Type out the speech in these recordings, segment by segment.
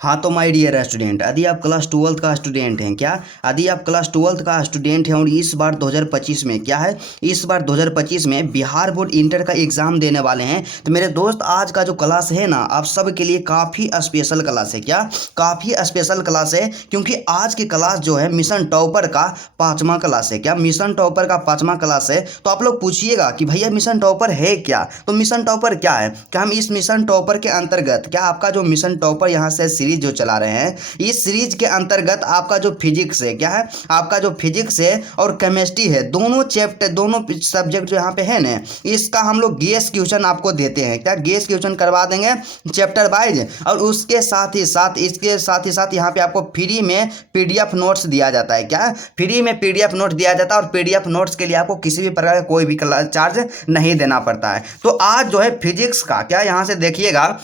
हाँ तो my dear student, यदि आप क्लास 12th का स्टूडेंट हैं क्या, यदि आप क्लास 12th का स्टूडेंट हैं और इस बार 2025 में क्या है, इस बार 2025 में बिहार बोर्ड इंटर का एग्ज़ाम देने वाले हैं, तो मेरे दोस्त आज का जो क्लास है ना, आप सब के लिए काफ़ी स्पेशल क्लास है। क्या काफ़ी स्पेशल क्लास है, क्योंकि आज की क्लास जो है मिशन टॉपर का 5वां क्लास है। क्या मिशन टॉपर का 5वां क्लास है। तो आप लोग पूछिएगा कि भैया मिशन टॉपर है क्या, तो मिशन टॉपर क्या है। क्या हम इस मिशन टॉपर के अंतर्गत, क्या आपका जो मिशन टॉपर यहाँ से सीरीज जो चला रहे हैं, इस सीरीज के अंतर्गत आपका जो फिजिक्स है, क्या है आपका जो फिजिक्स है और केमिस्ट्री है, दोनों चैप्टर दोनों सब्जेक्ट जो यहाँ पे है ना, इसका हम लोग गेस क्वेश्चन आपको देते हैं। क्या गेस क्वेश्चन करवा देंगे चैप्टर वाइज, और उसके साथ ही साथ यहाँ पे आपको फ्री में पीडीएफ नोट्स दिया जाता है। क्या फ्री में पीडीएफ नोट दिया जाता है, और पीडीएफ नोट्स के लिए आपको किसी भी प्रकार का कोई भी चार्ज नहीं देना पड़ता है। तो आज जो है फिजिक्स का, क्या यहाँ से देखिएगा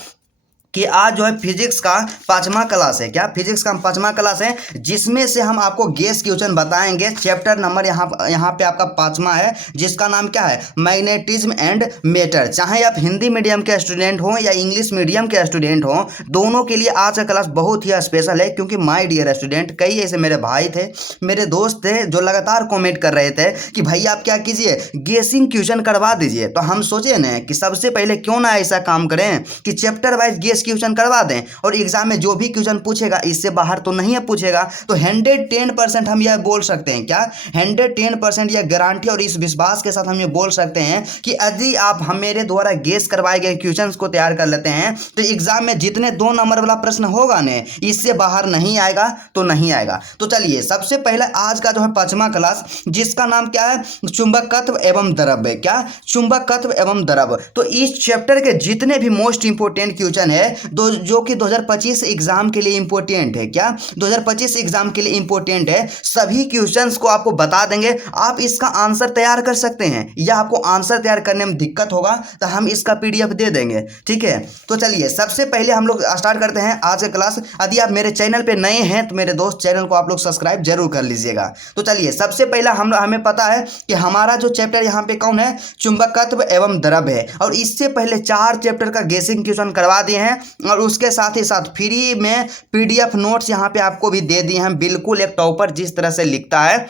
कि आज जो है फिजिक्स का 5वां क्लास है। क्या फिजिक्स का 5वां क्लास है, जिसमें से हम आपको गेस क्वेश्चन बताएंगे। चैप्टर नंबर यहाँ पे आपका 5वां है, जिसका नाम क्या है, मैग्नेटिज्म एंड मैटर। चाहे आप हिंदी मीडियम के स्टूडेंट हो या इंग्लिश मीडियम के स्टूडेंट हो, दोनों के लिए आज का क्लास बहुत ही स्पेशल है। क्योंकि माय डियर स्टूडेंट, कई ऐसे मेरे भाई थे, मेरे दोस्त थे, जो लगातार कॉमेंट कर रहे थे कि भैया आप क्या कीजिए, गेसिंग क्वेश्चन करवा दीजिए। तो हम सोचे ना कि सबसे पहले क्यों ना ऐसा काम करें कि चैप्टर वाइज गेस क्वेश्चन करवा दें, और एग्जाम में जो भी क्वेश्चन पूछेगा इससे बाहर तो नहीं है पूछेगा। तो 110% हम यह बोल सकते हैं, क्या 110% यह गारंटी और इस विश्वास के साथ हम ये बोल सकते हैं कि यदि आप हम मेरे द्वारा गेस करवाए गए क्वेश्चन को तैयार कर लेते हैं, तो एग्जाम में जितने 2 नंबर वाला प्रश्न होगा ने, इससे बाहर नहीं आएगा तो नहीं आएगा। तो चलिए सबसे पहले आज का जो है 5वां क्लास, जिसका नाम क्या है, चुंबकत्व एवं द्रव्य। क्या चुंबकत्व एवं द्रव्य। तो इस चैप्टर के जितने भी मोस्ट इंपोर्टेंट क्वेश्चन है जो कि 2025 एग्जाम के लिए इंपॉर्टेंट है, क्या 2025 एग्जाम के लिए इंपॉर्टेंट है, सभी क्वेश्चंस को आपको बता देंगे। आप इसका आंसर तैयार कर सकते हैं, या आपको आंसर तैयार करने में दिक्कत होगा तो हम इसका पीडीएफ दे देंगे। ठीक है, तो चलिए सबसे पहले हम लोग स्टार्ट करते हैं आज का क्लास। यदि आप मेरे चैनल पे नए हैं तो मेरे दोस्त चैनल को आप लोग सब्सक्राइब जरूर कर लीजिएगा। तो चलिए सबसे पहला हमें पता है कि हमारा जो चैप्टर यहाँ पे कौन है, चुंबकत्व एवं द्रव्य है, और इससे पहले 4 चैप्टर का गेसिंग क्वेश्चन करवा दिए हैं, और उसके साथ ही साथ फ्री में पीडीएफ नोट्स यहाँ पे आपको भी दे दिए हैं। बिल्कुल एक टॉपर जिस तरह से लिखता है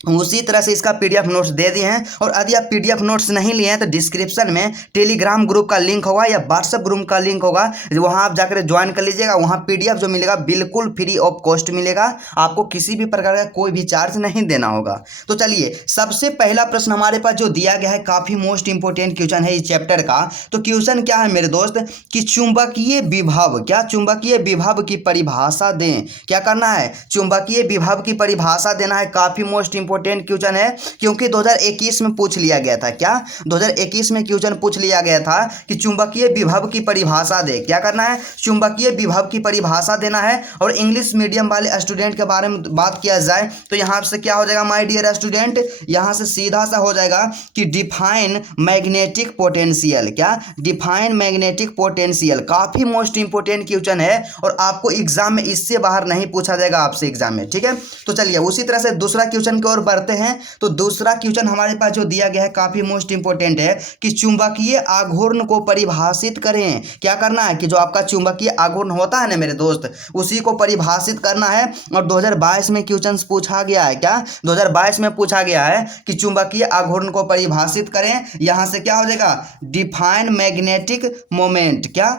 उसी तरह से इसका पीडीएफ नोट्स दे दिए हैं। और यदि आप पीडीएफ नोट्स नहीं लिए हैं तो डिस्क्रिप्शन में टेलीग्राम ग्रुप का लिंक होगा या व्हाट्सएप ग्रुप का लिंक होगा, वहां आप जाकर ज्वाइन कर लीजिएगा। वहां पीडीएफ जो मिलेगा बिल्कुल फ्री ऑफ कॉस्ट मिलेगा, आपको किसी भी प्रकार का कोई भी चार्ज नहीं देना होगा। तो चलिए सबसे पहला प्रश्न हमारे पास जो दिया गया है, काफ़ी मोस्ट इंपोर्टेंट क्वेश्चन है इस चैप्टर का। तो क्वेश्चन क्या है मेरे दोस्त, कि चुंबकीय विभव, क्या चुंबकीय विभव की परिभाषा दें। क्या करना है, चुंबकीय विभव की परिभाषा देना है। काफ़ी मोस्ट इंपोर्टेंट क्वेश्चन है, क्योंकि 2021 में पूछ लिया गया था। क्या 2021 में क्वेश्चन पूछ लिया गया था कि चुंबकीय विभव की परिभाषा दे। क्या करना है, चुंबकीय विभव की परिभाषा देना है। और इंग्लिश मीडियम वाले स्टूडेंट के बारे में बात किया जाए तो यहां से क्या हो जाएगा माय डियर स्टूडेंट, यहां से सीधा सा हो जाएगा कि डिफाइन मैग्नेटिक पोटेंशियल। क्या डिफाइन मैग्नेटिक पोटेंशियल, काफी मोस्ट इंपोर्टेंट क्वेश्चन है, और आपको एग्जाम में इससे बाहर नहीं पूछा जाएगा आपसे एग्जाम में। ठीक है, तो चलिए उसी तरह से दूसरा क्वेश्चन की ओर बढ़ते हैं। तो दूसरा क्वेश्चन हमारे पास जो दिया गया है काफी मोस्ट इंपोर्टेंट है, कि चुंबकीय आघूर्ण को परिभाषित करें। क्या करना है, कि जो आपका चुंबकीय आघूर्ण होता है ना मेरे दोस्त, उसी को परिभाषित करना है। और 2022 में क्वेश्चन पूछा गया है। क्या 2022 में पूछा गया है कि चुंबकीय आघूर्ण को परिभाषित करें। यहां से क्या हो जाएगा, डिफाइन मैग्नेटिक मोमेंट। क्या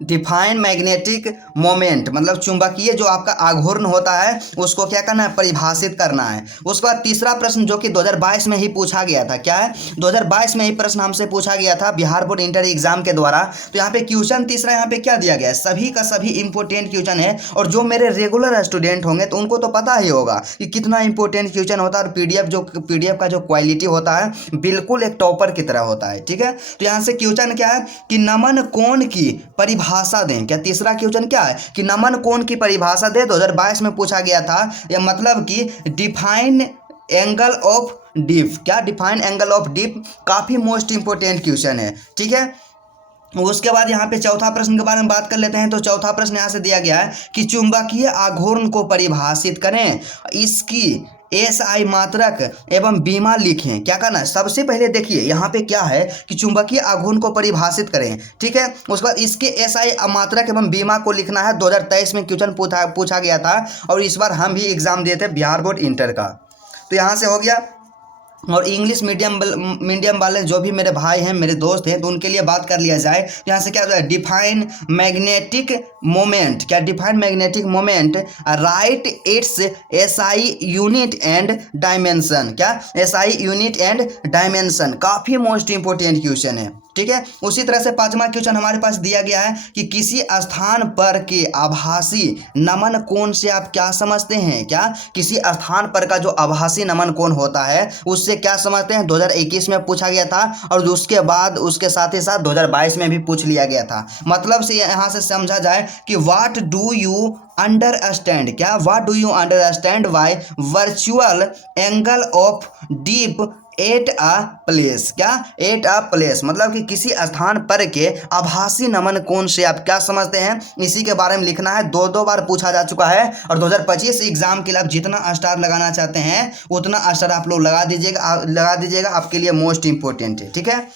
डिफाइन मैग्नेटिक मोमेंट, मतलब चुंबकीय जो आपका आघूर्ण होता है उसको क्या करना है, परिभाषित करना है। उसके बाद तीसरा प्रश्न जो कि 2022 में ही पूछा गया था। क्या है, 2022 में ही प्रश्न हमसे पूछा गया था बिहार बोर्ड इंटर एग्जाम के द्वारा। तो यहाँ पे क्वेश्चन तीसरा यहाँ पे क्या दिया गया है, सभी का सभी इंपोर्टेंट क्वेश्चन है, और जो मेरे रेगुलर स्टूडेंट होंगे तो उनको तो पता ही होगा कि कितना इंपॉर्टेंट क्वेश्चन होता है। और पीडीएफ का जो क्वालिटी होता है बिल्कुल एक टॉपर की तरह होता है। ठीक है, तो यहाँ से क्वेश्चन क्या है, कि नमन कोण की परिभाषा दें। क्या तीसरा क्वेश्चन क्या है, कि नमन कोण की परिभाषा दे। 2022 में पूछा गया था, या मतलब कि डिफाइन एंगल ऑफ डिप। क्या डिफाइन एंगल ऑफ डिप, काफी मोस्ट इंपोर्टेंट क्वेश्चन है। ठीक है, उसके बाद यहाँ पे चौथा प्रश्न के बारे में बात कर लेते हैं। तो चौथा प्रश्न यहाँ से दिया गया है कि चुंबकीय आघूर्ण को परिभाषित करें। इसकी SI मात्रक एवं बीमा लिखें। क्या करना है, सबसे पहले देखिए यहाँ पे क्या है कि चुंबकीय आघूर्ण को परिभाषित करें, ठीक है। उसके बाद इसके SI मात्रक एवं बीमा को लिखना है। 2023 में क्वेश्चन पूछा गया था और इस बार हम भी एग्जाम दिए थे बिहार बोर्ड इंटर का। तो यहाँ से हो गया। और इंग्लिश मीडियम वाले जो भी मेरे भाई हैं, मेरे दोस्त हैं, तो उनके लिए बात कर लिया जाए। यहाँ से क्या होता है, डिफाइन मैग्नेटिक मोमेंट। क्या define magnetic moment, right it's SI unit and dimension. क्या SI यूनिट एंड डायमेंशन, काफ़ी मोस्ट इंपोर्टेंट क्वेश्चन है, ठीक है। उसी तरह से पांचवा क्वेश्चन हमारे पास दिया गया है कि किसी स्थान पर के आभासी नमन कोण से आप क्या समझते हैं। क्या किसी स्थान पर का जो आभासी नमन कोण होता है उससे क्या समझते हैं, 2021 में पूछा गया था और उसके बाद उसके साथ ही साथ 2022 में भी पूछ लिया गया था। मतलब से यहाँ से समझा जाए कि व्हाट डू यू अंडरस्टैंड। क्या what do you understand by virtual angle of deep at a place. क्या एट अ प्लेस, मतलब कि किसी स्थान पर के आभासी नमन कोण से आप क्या समझते हैं, इसी के बारे में लिखना है। दो बार पूछा जा चुका है और 2025 एग्जाम के लिए आप जितना स्टार लगाना चाहते हैं उतना स्टार आप लोग लगा दीजिएगा, आपके लिए मोस्ट इंपॉर्टेंट है, ठीक है।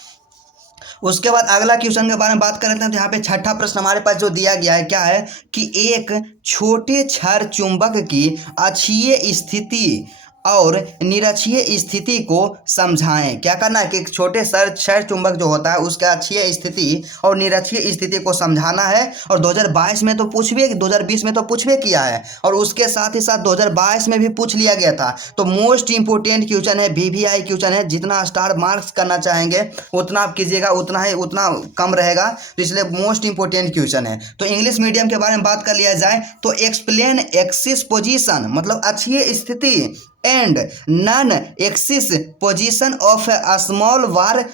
उसके बाद अगला क्वेश्चन के बारे में बात कर लेते हैं। तो यहाँ पे छठा प्रश्न हमारे पास जो दिया गया है क्या है कि एक छोटे क्षार चुंबक की अक्षीय स्थिति और निरक्षीय स्थिति को समझाएं। क्या करना है कि एक छोटे क्षार चुंबक जो होता है उसका अक्षीय स्थिति और निरक्षीय स्थिति को समझाना है। और 2022 में तो 2020 में तो पूछबे किया है और उसके साथ ही साथ 2022 में भी पूछ लिया गया था। तो मोस्ट इंपोर्टेंट क्वेश्चन है, VVI क्वेश्चन है। जितना स्टार मार्क्स करना चाहेंगे उतना आप कीजिएगा, उतना कम रहेगा, तो इसलिए मोस्ट इंपोर्टेंट क्वेश्चन है। तो इंग्लिश मीडियम के बारे में बात कर लिया जाए तो एक्सप्लेन एक्सिस पोजीशन, मतलब अक्षीय स्थिति and non axis position of small war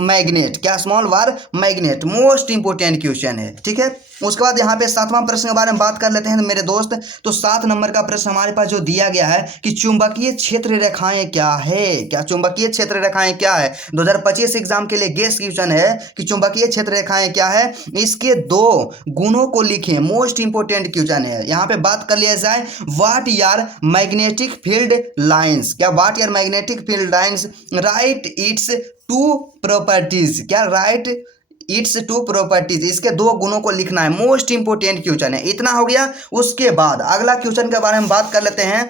magnet. क्या स्मॉल वार मैग्नेट, मोस्ट इंपोर्टेंट क्वेश्चन है, ठीक है। उसके बाद यहाँ पे सातवां प्रश्न के बारे में बात कर लेते हैं मेरे दोस्त। तो 7 नंबर का प्रश्न हमारे पास जो दिया गया है कि चुंबकीय क्षेत्र रेखाएं क्या है। क्या चुंबकीय क्षेत्र रेखाएं क्या है, 2025 एग्जाम के लिए गेस्ट क्वेश्चन है कि चुंबकीय क्षेत्र रेखाएं क्या है, इसके 2 गुणों को लिखें। मोस्ट इंपोर्टेंट क्वेश्चन है। यहाँ पे बात कर लिया जाए what are magnetic field lines. क्या what are magnetic field lines, right it's 2 properties. क्या राइट इट्स 2 प्रॉपर्टीज, इसके 2 गुणों को लिखना है। मोस्ट इंपोर्टेंट क्वेश्चन है। इतना हो गया। उसके बाद अगला क्वेश्चन के बारे में बात कर लेते हैं।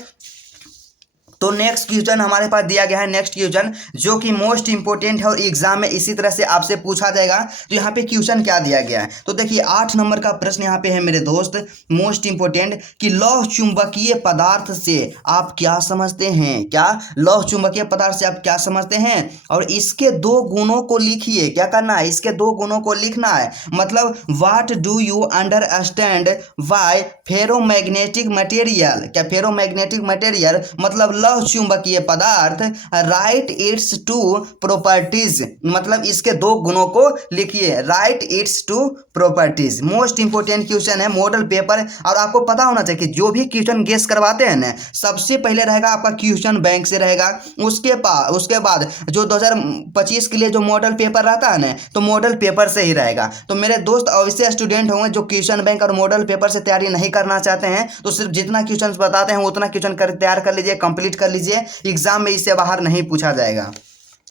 तो नेक्स्ट क्वेश्चन हमारे पास दिया गया है, नेक्स्ट क्वेश्चन जो कि मोस्ट इंपोर्टेंट है और एग्जाम में इसी तरह से आपसे पूछा जाएगा। तो यहाँ पे क्वेश्चन क्या दिया गया है, तो देखिए 8 नंबर का प्रश्न यहाँ पे है मेरे दोस्त, मोस्ट इंपोर्टेंट कि लौह चुंबकीय पदार्थ से आप क्या समझते हैं। क्या लौह चुंबकीय पदार्थ से आप क्या समझते हैं और इसके 2 गुणों को लिखिए। क्या करना है, इसके 2 गुणों को लिखना है। मतलब what do you understand by ferromagnetic material. क्या फेरोमैग्नेटिक मटेरियल मतलब लौह चुंबकीय पदार्थ, राइट इट्स 2 प्रॉपर्टीज, मतलब इसके 2 गुणों को लिखिए। Right it's 2 properties, most important question है, मॉडल पेपर। और आपको पता होना चाहिए कि जो भी क्वेश्चन गेस करवाते हैं ना, सबसे पहले रहेगा आपका क्वेश्चन बैंक से रहेगा। उसके बाद जो 2025 के लिए जो मॉडल पेपर रहता है ना, तो मॉडल पेपर से ही रहेगा। तो मेरे दोस्त ऐसे स्टूडेंट होंगे जो क्वेश्चन बैंक और मॉडल पेपर से तैयारी नहीं करना चाहते हैं, तो सिर्फ जितना क्वेश्चन बताते हैं उतना क्वेश्चन तैयार कर लीजिए, कंप्लीट कर लीजिए। एग्जाम में इससे बाहर नहीं पूछा जाएगा,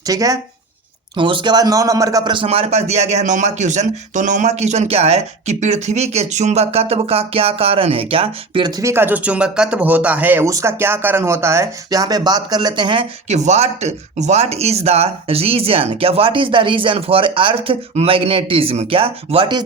ठीक है। उसके बाद 9 नंबर का प्रश्न हमारे पास दिया गया है, 9वां क्वेश्चन। तो 9वां क्वेश्चन क्या है कि पृथ्वी के चुंबकत्व का क्या कारण है। क्या पृथ्वी का जो चुंबकत्व होता है उसका क्या कारण होता है। तो यहाँ पे बात कर लेते हैं कि व्हाट इज द रीजन। क्या what is the reason for earth magnetism. क्या what is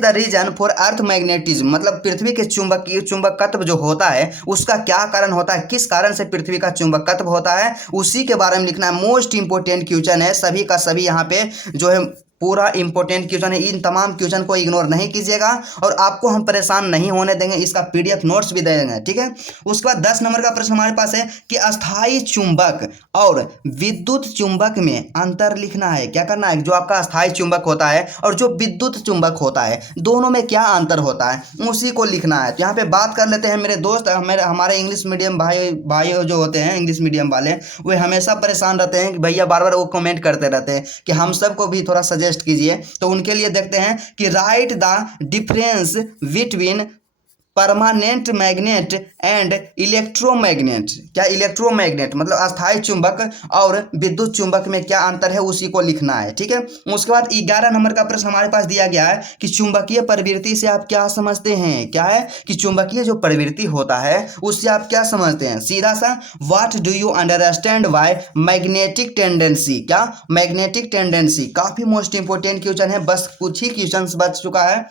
the reason for earth magnetism, मतलब पृथ्वी के चुंबकत्व जो होता है उसका क्या कारण होता है, किस कारण से पृथ्वी का चुंबकत्व होता है, उसी के बारे में लिखना है। मोस्ट इंपोर्टेंट क्वेश्चन है, सभी का सभी यहाँ पे जो है पूरा इंपॉर्टेंट क्वेश्चन है। इन तमाम क्वेश्चन को इग्नोर नहीं कीजिएगा और आपको हम परेशान नहीं होने देंगे, इसका PDF नोट्स भी दे देंगे, ठीक है। उसके बाद 10 नंबर का प्रश्न हमारे पास है कि अस्थाई चुंबक और विद्युत चुंबक में अंतर लिखना है। क्या करना है, जो आपका अस्थाई चुंबक होता है और जो विद्युत चुंबक होता है दोनों में क्या अंतर होता है उसी को लिखना है। तो यहाँ पे बात कर लेते हैं मेरे दोस्त। हमारे इंग्लिश मीडियम भाई जो होते हैं इंग्लिश मीडियम वाले, वे हमेशा परेशान रहते हैं कि भैया बार बार वो कमेंट करते रहते हैं कि हम सबको भी थोड़ा सजेस्ट कीजिए। तो उनके लिए देखते हैं कि right the difference between permanent magnet and electromagnet. क्या इलेक्ट्रोमैग्नेट मतलब अस्थायी चुंबक और विद्युत चुंबक में क्या अंतर है उसी को लिखना है, ठीक है। उसके बाद 11 नंबर का प्रश्न हमारे पास दिया गया है कि चुंबकीय प्रवृत्ति से आप क्या समझते हैं। क्या है कि चुंबकीय जो प्रवृत्ति होता है उससे आप क्या समझते हैं। सीधा सा, what do you understand by magnetic tendency. क्या मैग्नेटिक टेंडेंसी, काफी मोस्ट इंपोर्टेंट क्वेश्चन है, बस कुछ ही क्वेश्चन बच चुका है।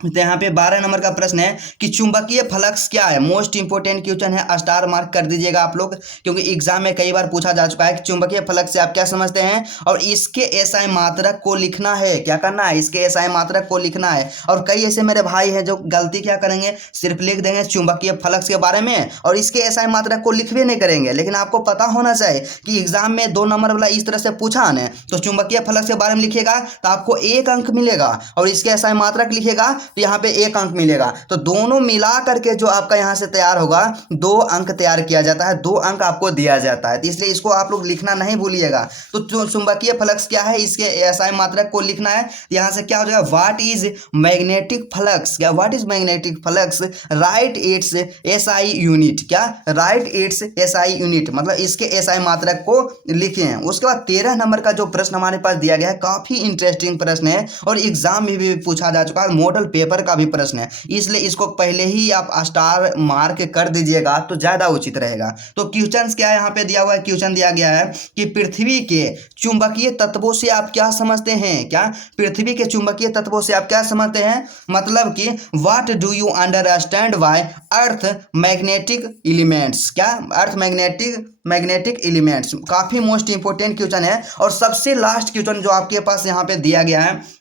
तो यहाँ पे 12 नंबर का प्रश्न है कि चुंबकीय फ्लक्स क्या है। मोस्ट इंपोर्टेंट क्वेश्चन है, स्टार मार्क कर दीजिएगा आप लोग, क्योंकि एग्जाम में कई बार पूछा जा चुका है कि चुंबकीय फ्लक्स से आप क्या समझते हैं और इसके एसआई मात्रक को लिखना है। क्या करना है, इसके एसआई मात्रक को लिखना है। और कई ऐसे मेरे भाई हैं जो गलती क्या करेंगे, सिर्फ लिख देंगे चुंबकीय फ्लक्स के बारे में और इसके एसआई मात्रक को लिख भी नहीं करेंगे। लेकिन आपको पता होना चाहिए कि एग्जाम में 2 नंबर वाला इस तरह से पूछा ना, तो चुंबकीय फ्लक्स के बारे में लिखेगा तो आपको 1 अंक मिलेगा और इसके एसआई मात्रक लिखेगा तो यहाँ पे 1 अंक मिलेगा। तो दोनों मिला करके जो आपका यहाँ से तैयार होगा 2 अंक तैयार किया जाता है, 2 अंक आपको दिया जाता है। तो इसलिए इसको आप लोग लिखना नहीं भूलिएगा। तो चुंबकीय फ्लक्स क्या है, इसके एसआई मात्रक को लिखना है। यहाँ से क्या हो जाएगा, व्हाट इज मैग्नेटिक फ्लक्स। क्या what is magnetic flux, right it's SI unit. क्या राइट इट्स एसआई यूनिट, मतलब इसके एसआई मात्रक को लिखे हैं। उसके बाद 13 नंबर का जो प्रश्न हमारे पास दिया गया है काफी इंटरेस्टिंग प्रश्न है और एग्जाम में भी पूछा जा चुका है, मॉडल पेपर का भी प्रश्न है, इसलिए इसको पहले ही आप स्टार मार्क कर दीजिएगा तो ज्यादा उचित रहेगा। तो क्वेश्चन क्या है यहाँ पे दिया हुआ है, क्वेश्चन दिया गया है कि पृथ्वी के चुंबकीय तत्वों से आप क्या समझते हैं। क्या पृथ्वी के चुंबकीय तत्वों से आप क्या समझते हैं, मतलब कि what do you understand by earth magnetic elements. क्या अर्थ मैग्नेटिक एलिमेंट्स, काफी मोस्ट इंपोर्टेंट क्वेश्चन है। और सबसे लास्ट क्वेश्चन जो आपके पास यहाँ पे दिया गया है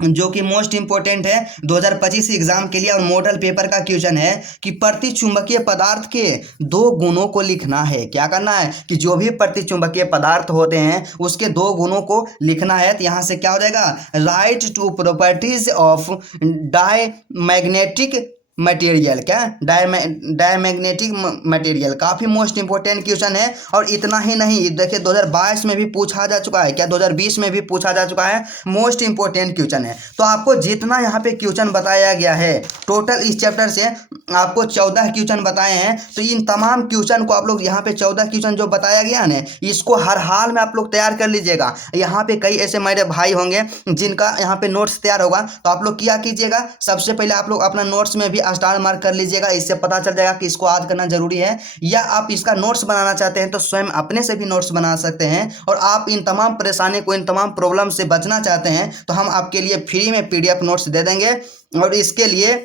जो कि मोस्ट इंपोर्टेंट है 2025 एग्जाम के लिए और मॉडल पेपर का क्वेश्चन है कि प्रति चुंबकीय पदार्थ के 2 गुणों को लिखना है। क्या करना है कि जो भी प्रति चुंबकीय पदार्थ होते हैं उसके 2 गुणों को लिखना है। तो यहाँ से क्या हो जाएगा, right two properties of diamagnetic material. क्या डायमैग्नेटिक मटेरियल, काफ़ी मोस्ट इंपोर्टेंट क्वेश्चन है। और इतना ही नहीं, देखिए 2022 में भी पूछा जा चुका है, क्या 2020 में भी पूछा जा चुका है, मोस्ट इंपोर्टेंट क्वेश्चन है। तो आपको जितना यहाँ पे क्वेश्चन बताया गया है, टोटल इस चैप्टर से आपको 14 क्वेश्चन बताए हैं। तो इन तमाम क्वेश्चन को आप लोग यहाँ पे 14 क्वेश्चन जो बताया गया है इसको हर हाल में आप लोग तैयार कर लीजिएगा। यहाँ पे कई ऐसे मेरे भाई होंगे जिनका यहाँ पे नोट्स तैयार होगा, तो आप लोग क्या कीजिएगा, सबसे पहले आप लोग अपना नोट्स में भी स्टार मार्क कर लीजिएगा। इससे पता चल जाएगा कि इसको याद करना जरूरी है। या आप इसका नोट्स बनाना चाहते हैं तो स्वयं अपने से भी नोट्स बना सकते हैं। और आप इन तमाम परेशानी को, इन तमाम प्रॉब्लम से बचना चाहते हैं तो हम आपके लिए फ्री में PDF नोट्स दे देंगे। और इसके लिए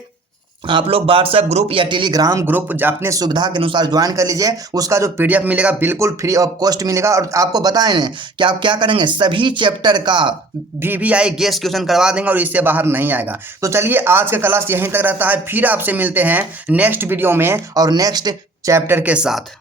आप लोग व्हाट्सएप ग्रुप या टेलीग्राम ग्रुप अपने सुविधा के अनुसार ज्वाइन कर लीजिए। उसका जो PDF मिलेगा बिल्कुल फ्री ऑफ कॉस्ट मिलेगा। और आपको बताएं कि आप क्या करेंगे, सभी चैप्टर का VVI गेस क्वेश्चन करवा देंगे और इससे बाहर नहीं आएगा। तो चलिए आज का क्लास यहीं तक रहता है, फिर आपसे मिलते हैं नेक्स्ट वीडियो में और नेक्स्ट चैप्टर के साथ।